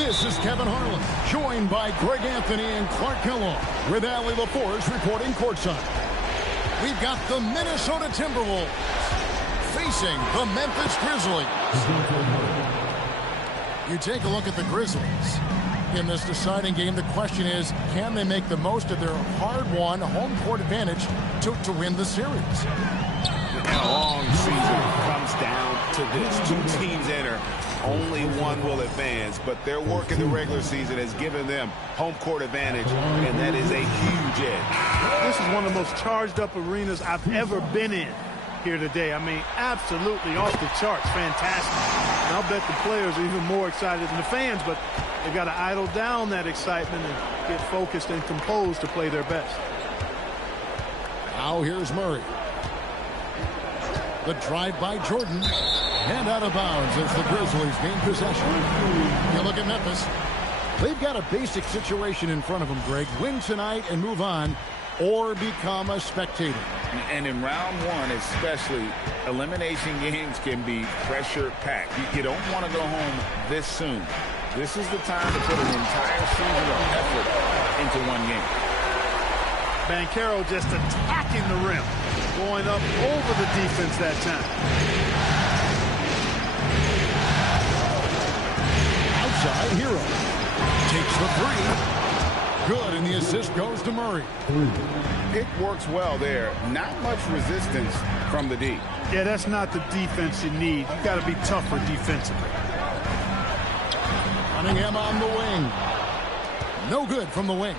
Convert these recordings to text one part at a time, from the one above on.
This is Kevin Harlan, joined by Greg Anthony and Clark Kellogg, with Allie LaForce reporting courtside. We've got the Minnesota Timberwolves facing the Memphis Grizzlies. You take a look at the Grizzlies. In this deciding game, the question is, can they make the most of their hard-won home court advantage to win the series? A long season comes down to this. Two teams enter. Only one will advance, but their work in the regular season has given them home court advantage, and that is a huge edge. This is one of the most charged-up arenas I've ever been in here today. I mean, absolutely off the charts. Fantastic. And I'll bet the players are even more excited than the fans, but they've got to idle down that excitement and get focused and composed to play their best. Now here's Murray. The drive by Jordan. And out of bounds as the Grizzlies gain possession. You look at Memphis. They've got a basic situation in front of them, Greg. Win tonight and move on, or become a spectator. And in round one especially, elimination games can be pressure-packed. You don't want to go home this soon. This is the time to put an entire season of effort into one game. Banchero just attacking the rim, going up over the defense that time. Outside, Hero takes the three. Good, and the assist goes to Murray. It works well there. Not much resistance from the D. Yeah, that's not the defense you need. You got to be tougher defensively. Cunningham on the wing. No good from the wing.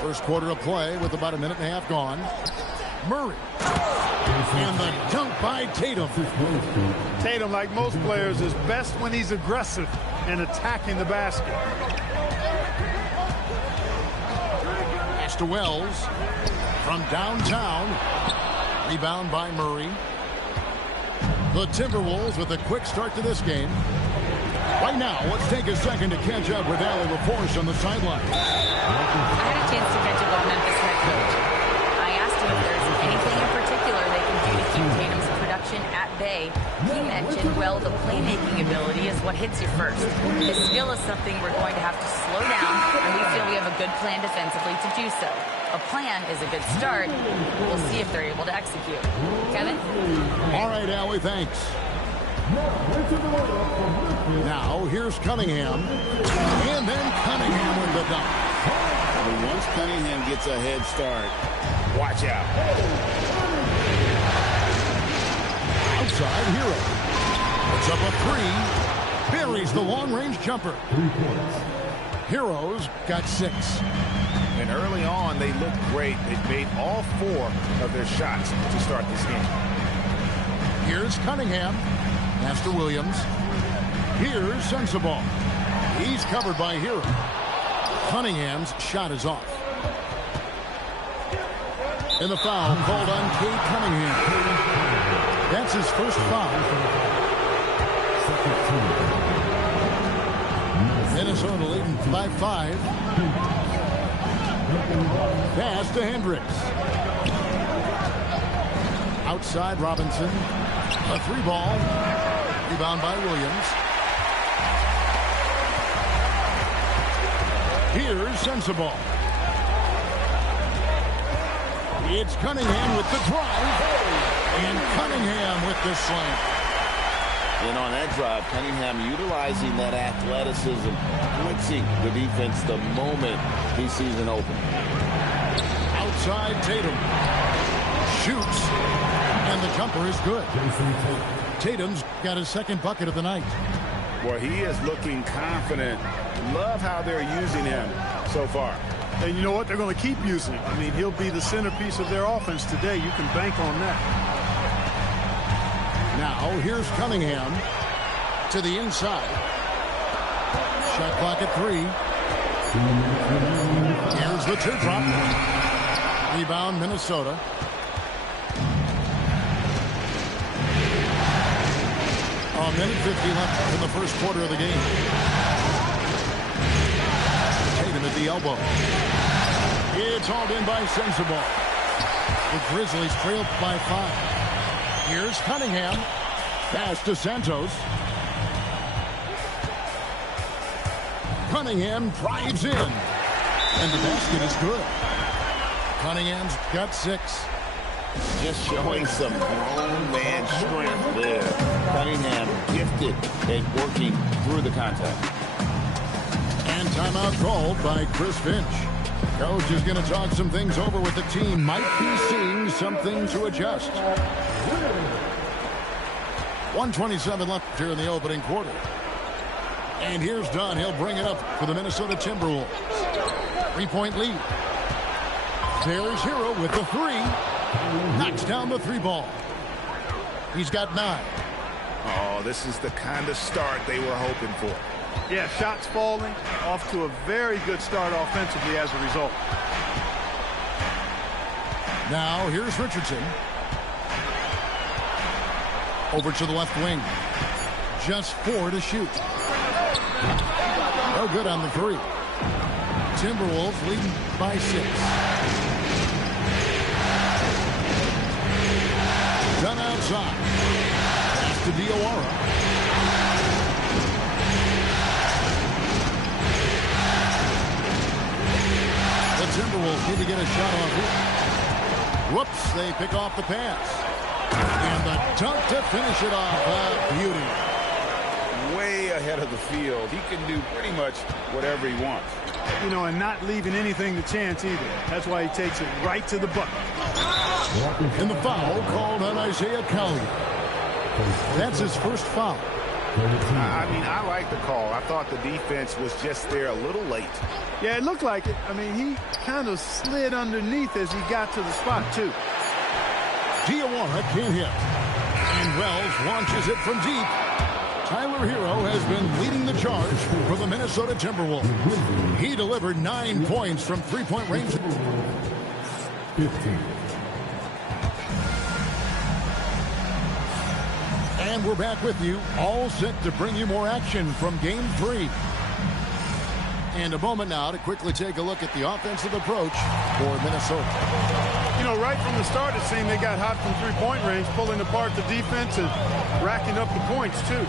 First quarter of play with about a minute and a half gone. Murray. And the dunk by Tatum. Tatum, like most players, is best when he's aggressive and attacking the basket. Pass to Wells from downtown. Rebound by Murray. The Timberwolves with a quick start to this game. Right now, let's take a second to catch up with Allie LaForce on the sideline. I had a chance to catch up with Memphis head coach. I asked him if there's anything in particular they can do to keep Tatum's production at bay. He mentioned, well, the playmaking ability is what hits you first. His skill is something we're going to have to slow down, and we feel we have a good plan defensively to do so. A plan is a good start. We'll see if they're able to execute. Kevin? All right, Allie, thanks. Now, here's Cunningham. And then Cunningham with the dunk. And once Cunningham gets a head start, watch out. Outside, Hero. Puts up a three. Buries the long-range jumper. Hero's got 6. And early on, they looked great. They made all 4 of their shots to start this game. Here's Cunningham. Master Williams. Here's Sensabaugh. He's covered by Hero. Cunningham's shot is off. And the foul called on Cade Cunningham. That's his first foul. Minnesota leading by 5. Pass to Hendricks. Outside Robinson. A 3-ball. Rebound by Williams. Here's Sensabaugh. It's Cunningham with the drive. And Cunningham with the slam. And on that drive, Cunningham utilizing that athleticism, blitzing the defense the moment he sees an open. Outside Tatum. Shoots. And the jumper is good. Tatum's got his second bucket of the night. Well, he is looking confident. Love how they're using him so far. And you know what? They're going to keep using him. I mean, he'll be the centerpiece of their offense today. You can bank on that. Now, here's Cunningham to the inside. Shot clock at 3. Here's the teardrop. Rebound, Minnesota. A minute 50 left in the first quarter of the game. Tatum at the elbow. It's hauled in by Sensabaugh. The Grizzlies trail by 5. Here's Cunningham. Pass to Santos. Cunningham drives in. And the basket is good. Cunningham's got 6. Just showing some grown man strength there. Cunningham gifted at working through the contact. And timeout called by Chris Finch. Coach is going to talk some things over with the team. Might be seeing something to adjust. 1:27 left here in the opening quarter. And here's Dunn. He'll bring it up for the Minnesota Timberwolves. 3-point lead. There's Hero with the 3. Knocks down the 3 ball. He's got 9. Oh, this is the kind of start they were hoping for. Yeah, shots falling. Off to a very good start offensively as a result. Now here's Richardson. Over to the left wing. Just 4 to shoot. No good on the 3. Timberwolves leading by 6. Done outside. Pass to Diawara. The Timberwolves need to get a shot off here. Whoops, they pick off the pass. And the dunk to finish it off. Beauty. Way ahead of the field. He can do pretty much whatever he wants. You know, and not leaving anything to chance either. That's why he takes it right to the bucket. And the foul called on Isaiah Collier. That's his first foul. I mean, I like the call. I thought the defense was just there a little late. Yeah, it looked like it. I mean, he kind of slid underneath as he got to the spot, too. Diawara can't hit. And Wells launches it from deep. Tyler Hero has been leading the charge for the Minnesota Timberwolves. He delivered 9 points from 3-point range. 15. And we're back with you, all set to bring you more action from Game 3. And a moment now to quickly take a look at the offensive approach for Minnesota. You know, right from the start, it seemed they got hot from 3-point range, pulling apart the defense and racking up the points, too.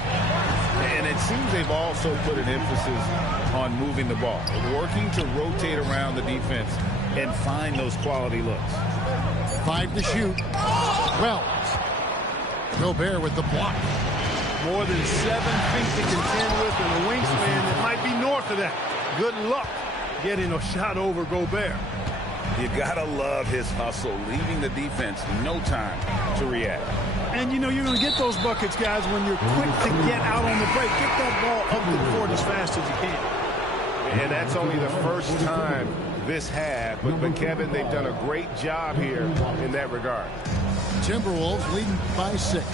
And it seems they've also put an emphasis on moving the ball, working to rotate around the defense and find those quality looks. 5 to shoot. Wells. Gobert with the block. More than 7 feet to contend with, and a wingspan that might be north of that. Good luck getting a shot over Gobert. You gotta love his hustle, leaving the defense no time to react. And you know you're going to get those buckets, guys, when you're quick to get out on the break. Get that ball up the court as fast as you can. And that's only the first time this half. But Kevin, they've done a great job here in that regard. Timberwolves leading by 6.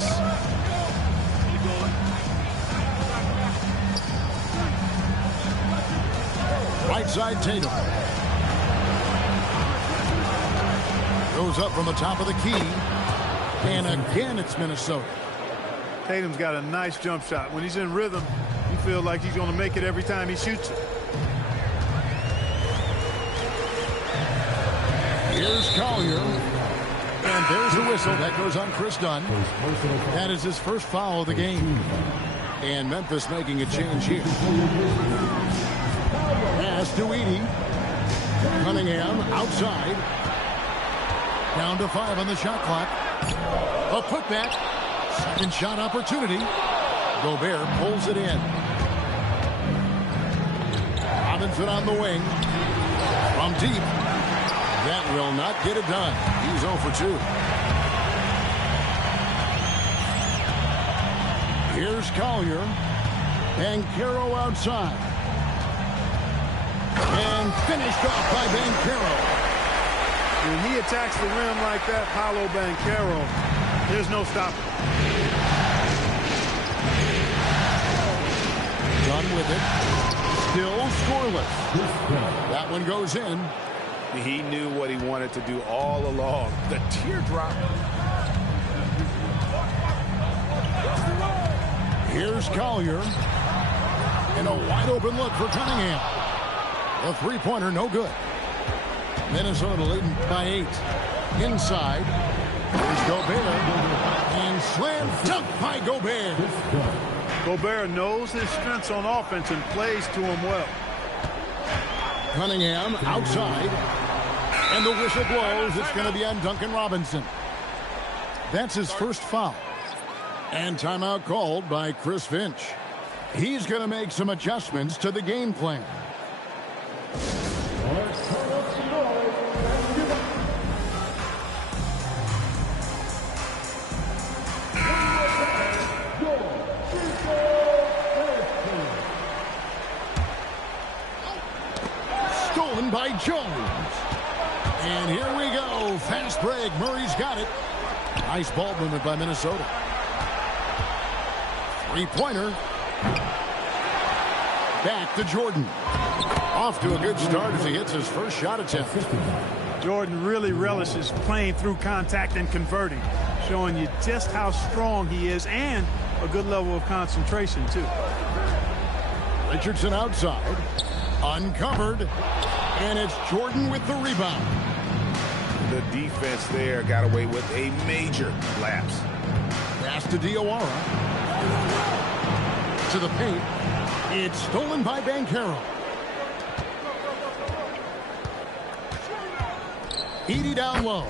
Right side Tatum. Goes up from the top of the key. And again, it's Minnesota. Tatum's got a nice jump shot. When he's in rhythm, you feel like he's going to make it every time he shoots it. Here's Collier. And there's a whistle that goes on Chris Dunn. That is his first foul of the game. And Memphis making a change here. Pass to Edey. Cunningham outside. Down to 5 on the shot clock. A putback. Second shot opportunity. Gobert pulls it in. Robinson on the wing. From deep. That will not get it done. He's 0 for 2. Here's Collier. And Caro outside. And finished off by Banchero. When he attacks the rim like that, Paolo Banchero, there's no stopping. Done with it. Still scoreless. That one goes in. He knew what he wanted to do all along. The teardrop. Here's Collier. And a wide open look for Cunningham. A three-pointer, no good. Minnesota leading by 8. Inside. There's Gobert. And slam dunk by Gobert. Gobert knows his strengths on offense and plays to him well. Cunningham outside. And the whistle blows. It's going to be on Duncan Robinson. That's his first foul. And timeout called by Chris Finch. He's going to make some adjustments to the game plan. Stolen by Jones. And here we go. Fast break. Murray's got it. Nice ball movement by Minnesota. Three-pointer. Back to Jordan. Off to a good start as he hits his first shot attempt. Jordan really relishes playing through contact and converting, showing you just how strong he is and a good level of concentration, too. Richardson outside. Uncovered. And it's Jordan with the rebound. The defense there got away with a major lapse. Pass to Diawara. To the paint. It's stolen by Banchero. Edey down low.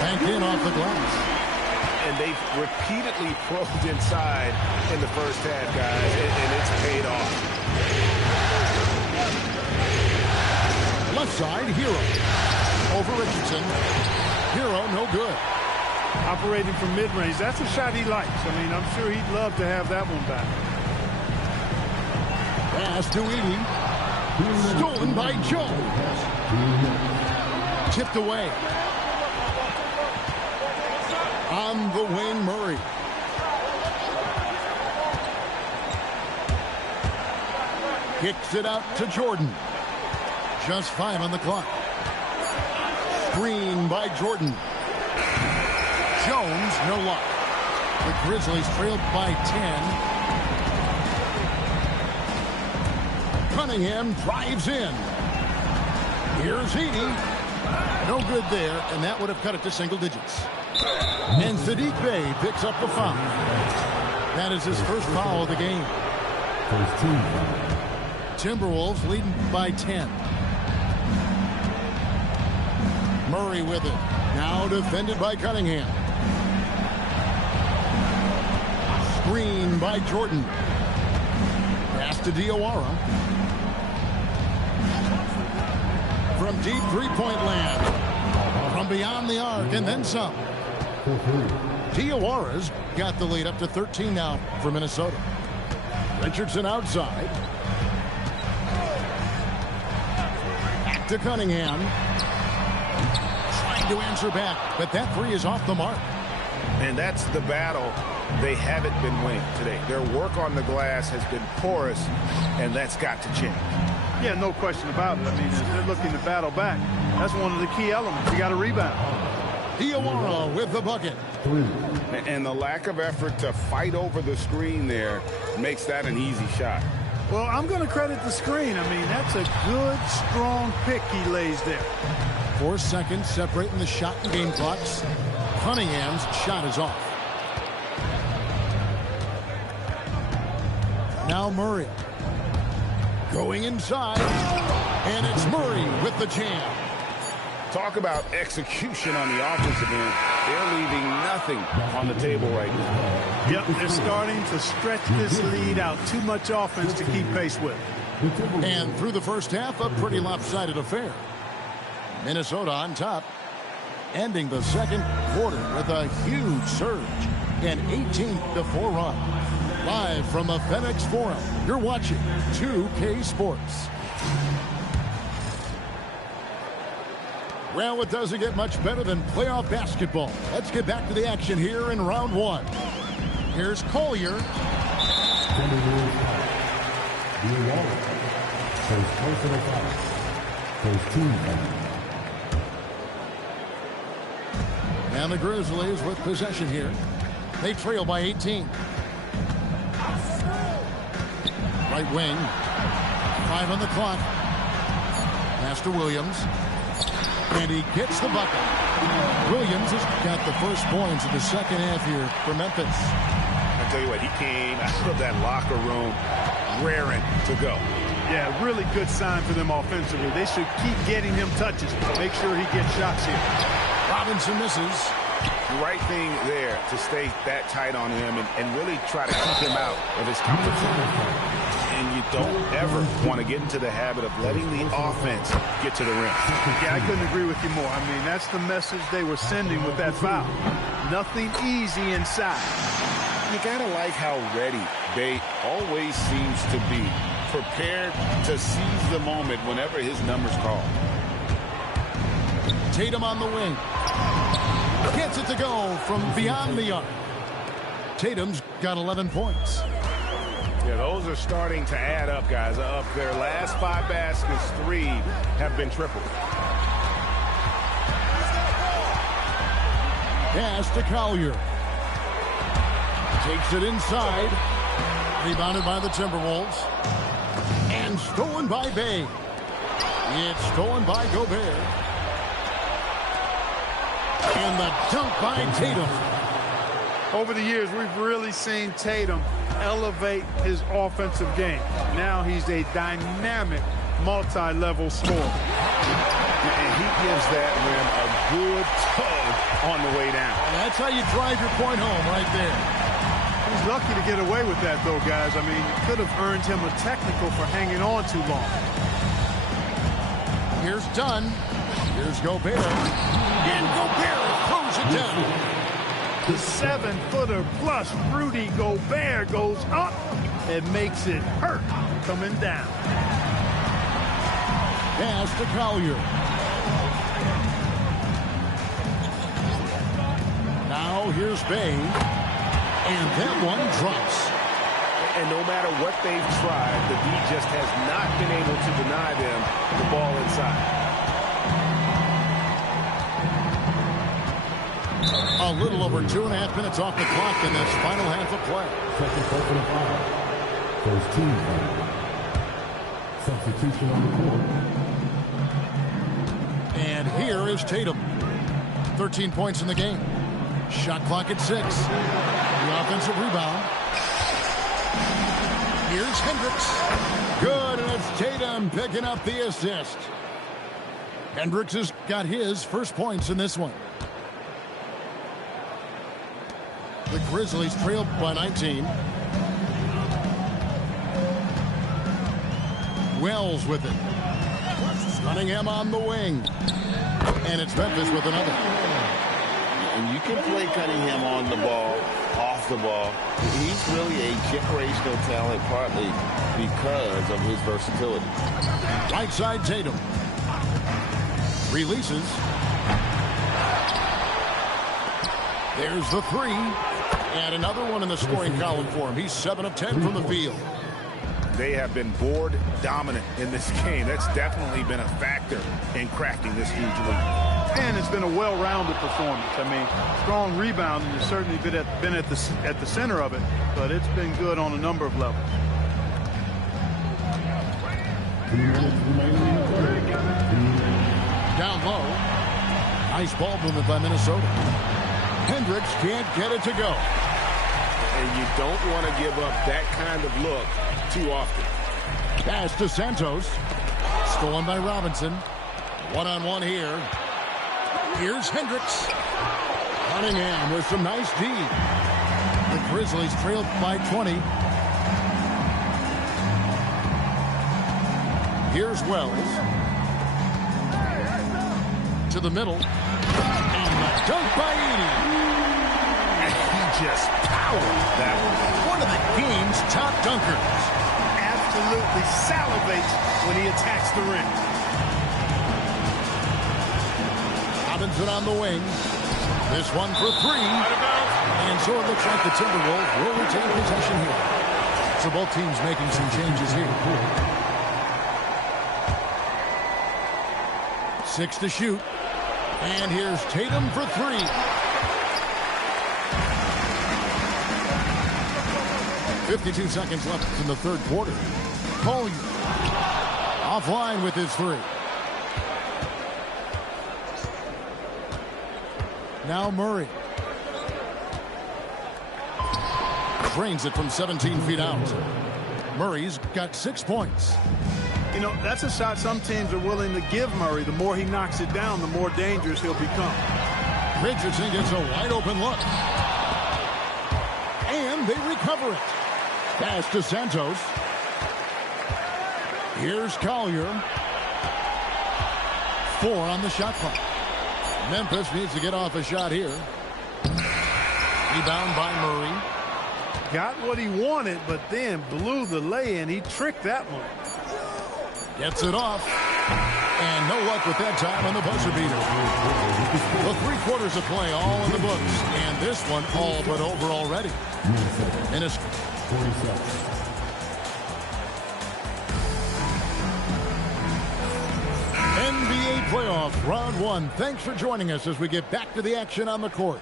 Banked in off the glass. And they've repeatedly probed inside in the first half, guys, and it's paid off. Left side, Hero. Over Richardson. Hero, no good. Operating from mid-range, that's a shot he likes. I mean, I'm sure he'd love to have that one back. Pass to Edey. Stolen by Jones. Tipped away. On the wing, Murray. Kicks it out to Jordan. Just 5 on the clock. Screen by Jordan. Jones, no luck. The Grizzlies trailed by 10. Cunningham drives in. Here's Edey. No good there, and that would have cut it to single digits. And Saddiq Bey picks up the foul. That is his first foul of the game. Timberwolves leading by 10. Murray with it. Now defended by Cunningham. Screen by Jordan. Pass to Diawara. From deep three-point land. From beyond the arc and then some. Diawara's got the lead up to 13 now for Minnesota. Richardson outside. Back to Cunningham. Trying to answer back, but that three is off the mark. And that's the battle they haven't been winning today. Their work on the glass has been porous, and that's got to change. Yeah, no question about it. I mean, they're looking to battle back. That's one of the key elements. You got to rebound. Diawara with the bucket. And the lack of effort to fight over the screen there makes that an easy shot. Well, I'm going to credit the screen. I mean, that's a good, strong pick he lays there. 4 seconds separating the shot and game clocks. Cunningham's shot is off. Now Murray. Going inside. And it's Murray with the jam. Talk about execution on the offensive end. They're leaving nothing on the table right now. Yep, they're starting to stretch this lead out. Too much offense to keep pace with. And through the first half, a pretty lopsided affair. Minnesota on top, ending the second quarter with a huge surge, an 18-4 run. Live from the FedEx Forum, you're watching 2K Sports. Well, it doesn't get much better than playoff basketball. Let's get back to the action here in round one. Here's Collier. And the Grizzlies with possession here. They trail by 18. Right wing. 5 on the clock. Pass to Williams. And he gets the bucket. Williams has got the first points of the second half here for Memphis. I tell you what, he came out of that locker room raring to go. Yeah, really good sign for them offensively. They should keep getting him touches. Make sure he gets shots here. Robinson misses. The right thing there to stay that tight on him and really try to keep him out of his comfort zone. And you don't ever want to get into the habit of letting the offense get to the rim. Yeah, I couldn't agree with you more. I mean, that's the message they were sending with that foul. Nothing easy inside. You gotta like how ready Bey always seems to be, prepared to seize the moment whenever his number's called. Tatum on the wing. Gets it to go from beyond the arc. Tatum's got 11 points. Yeah, those are starting to add up, guys. Of their last 5 baskets, 3 have been tripled. Pass to Collier. Takes it inside. Rebounded by the Timberwolves. And stolen by Bey. It's stolen by Gobert. And the dunk by Tatum. Over the years, we've really seen Tatum elevate his offensive game. Now he's a dynamic, multi-level scorer. And he gives that rim a good tug on the way down. And that's how you drive your point home right there. He's lucky to get away with that, though, guys. I mean, it could have earned him a technical for hanging on too long. Here's Dunn. Here's Gobert. And Gobert throws it down. The 7-footer plus Rudy Gobert goes up and makes it hurt coming down. Pass to Collier. Now here's Bey. And that one drops. And no matter what they've tried, the D just has not been able to deny them the ball inside. A little over 2.5 minutes off the clock in this final half of play. Second quarter foul. First team foul. Substitution on the court. And here is Tatum. 13 points in the game. Shot clock at 6. The offensive rebound. Here's Hendricks. Good, and it's Tatum picking up the assist. Hendricks has got his first points in this one. The Grizzlies trailed by 19. Wells with it. Cunningham on the wing. And it's Memphis with another. And you can play Cunningham on the ball, off the ball. He's really a generational talent, partly because of his versatility. Right side Tatum. Releases. There's the 3. And another one in the scoring column for him. He's 7 of 10 from the field. They have been board dominant in this game. That's definitely been a factor in crafting this huge lead. And it's been a well-rounded performance. I mean, strong rebounding has certainly been at the center of it, but it's been good on a number of levels. Down low. Nice ball movement by Minnesota. Hendricks can't get it to go. And you don't want to give up that kind of look too often. Pass to Santos. Stolen by Robinson. One-on-one here. Here's Hendricks. Cunningham with some nice D. The Grizzlies trailed by 20. Here's Wells. To the middle. And the dunk by Edey. And he just powered that One of the game's top dunkers. Absolutely salivates when he attacks the rim. Robinson on the wing. This one for 3. And so it looks like the Timberwolves will retain possession here. So both teams making some changes here. 6 to shoot. And here's Tatum for 3. .52 seconds left in the third quarter. Collier offline with his 3. Now Murray. Drains it from 17 feet out. Murray's got 6 points. You know, that's a shot some teams are willing to give Murray. The more he knocks it down, the more dangerous he'll become. Richardson gets a wide open look. And they recover it. Pass to Santos. Here's Collier. 4 on the shot clock. Memphis needs to get off a shot here. Rebound by Murray. Got what he wanted, but then blew the lay-in. He tricked that one. Gets it off. And no luck with that time on the buzzer beater. The 3 quarters of play all in the books. And this one all but over already. And it's 47. NBA playoff round 1. Thanks for joining us as we get back to the action on the court.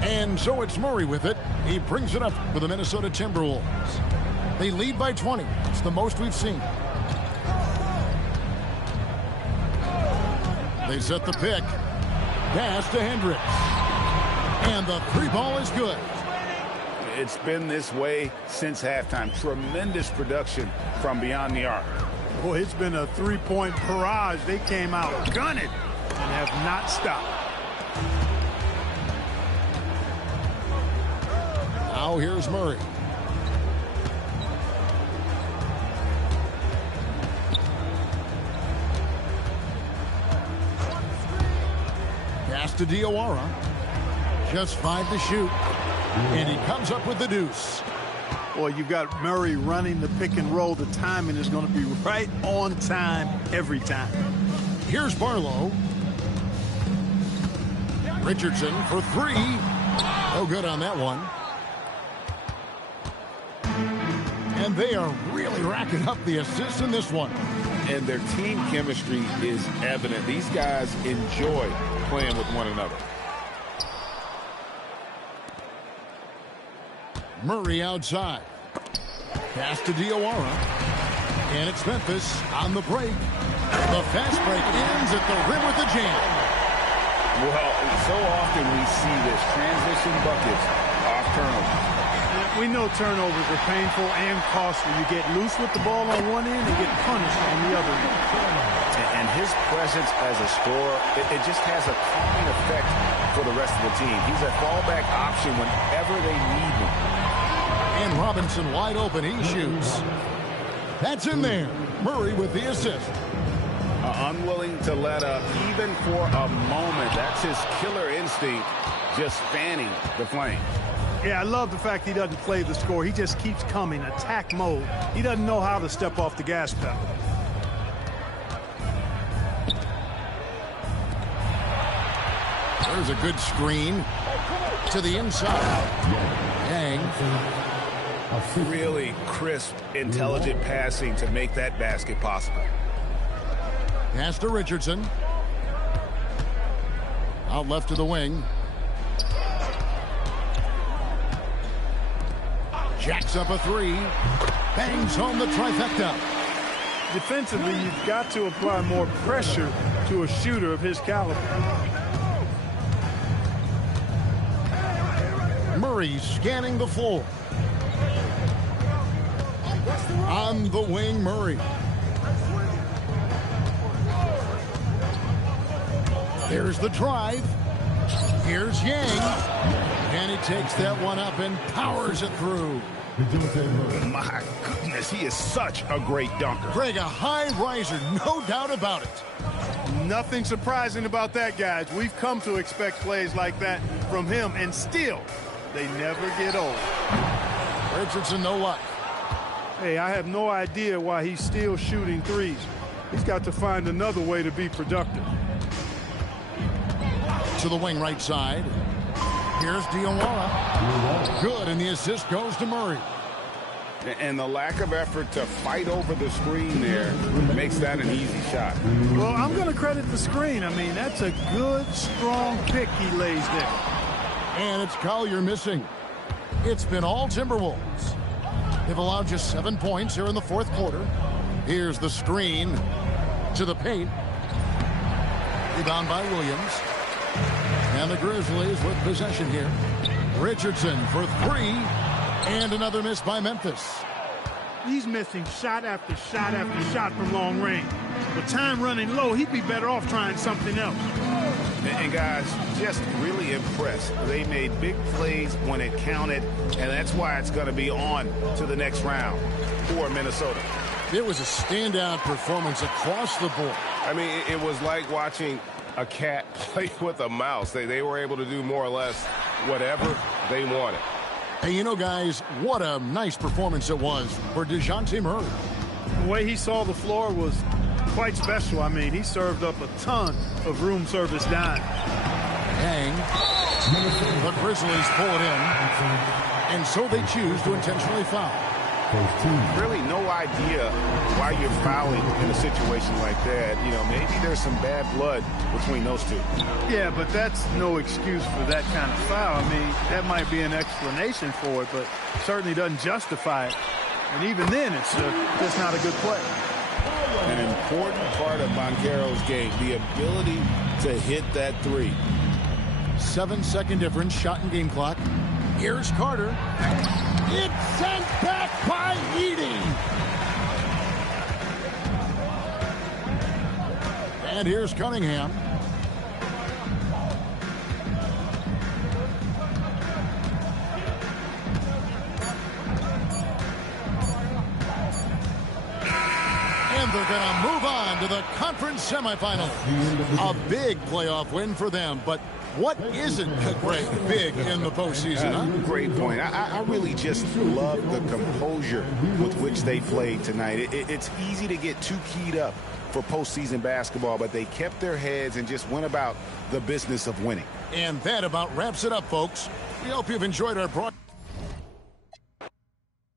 And so it's Murray with it. He brings it up for the Minnesota Timberwolves. They lead by 20. It's the most we've seen. They set the pick. Pass to Hendricks. And the 3 ball is good. It's been this way since halftime. Tremendous production from beyond the arc. Boy, it's been a 3-point barrage. They came out gunning and have not stopped. Now here's Murray. Pass to Diawara. Just 5 to shoot. And he comes up with the deuce. Boy, you've got Murray running the pick and roll. The timing is going to be right on time every time. Here's Barlow. Richardson for 3. No good on that one. And they are really racking up the assists in this one. And their team chemistry is evident. These guys enjoy playing with one another. Murray outside. Pass to Diawara. And it's Memphis on the break. The fast break ends at the rim with a jam. Well, so often we see this. Transition buckets off turnovers. We know turnovers are painful and costly. You get loose with the ball on one end and get punished on the other end. And his presence as a scorer, it just has a calming effect for the rest of the team. He's a fallback option whenever they need him. And Robinson wide open. He shoots. That's in there. Murray with the assist. Unwilling to let up even for a moment. That's his killer instinct, just fanning the flame. Yeah, I love the fact he doesn't play the score. He just keeps coming, attack mode. He doesn't know how to step off the gas pedal. There's a good screen to the inside. Yang. Really crisp, intelligent passing to make that basket possible. Pass to Richardson. Out left to the wing. Jacks up a 3. Bangs home the trifecta. Defensively, you've got to apply more pressure to a shooter of his caliber. Murray scanning the floor. On the wing, Murray. There's the drive. Here's Yang. And he takes that one up and powers it through. My goodness, he is such a great dunker. Greg, a high riser, no doubt about it. Nothing surprising about that, guys. We've come to expect plays like that from him, and still, they never get old. Richardson, no luck. Hey, I have no idea why he's still shooting threes. He's got to find another way to be productive. To the wing right side. Here's Diawara. Good, and the assist goes to Murray. And the lack of effort to fight over the screen there makes that an easy shot. Well, I'm going to credit the screen. I mean, that's a good, strong pick he lays there. And it's Collier missing. It's been all Timberwolves. They've allowed just 7 points here in the fourth quarter. Here's the screen to the paint. Rebound by Williams. And the Grizzlies with possession here. Richardson for three. And another miss by Memphis. He's missing shot after shot after shot from long range. With time running low, he'd be better off trying something else. And guys, just really impressed. They made big plays when it counted, and that's why it's going to be on to the next round for Minnesota. It was a standout performance across the board. I mean, it was like watching a cat play with a mouse. They were able to do more or less whatever they wanted. Hey, you know, guys, what a nice performance it was for DeJounte Murray. The way he saw the floor was quite special. I mean, he served up a ton of room service dime. Yang. The Grizzlies pull it in. And so they choose to intentionally foul. Really no idea why you're fouling in a situation like that. You know, maybe there's some bad blood between those two. Yeah, but that's no excuse for that kind of foul. I mean, that might be an explanation for it, but certainly doesn't justify it. And even then, it's just not a good play. An important part of Banchero's game, the ability to hit that three. 7-second difference, shot and game clock. Here's Carter. It's sent back by Edey. And here's Cunningham. And they're going to move on to the conference semifinal. A big playoff win for them, but what isn't big in the postseason, huh? Great point. I really just love the composure with which they played tonight. It's easy to get too keyed up for postseason basketball, but they kept their heads and just went about the business of winning. And that about wraps it up, folks. We hope you've enjoyed our broadcast.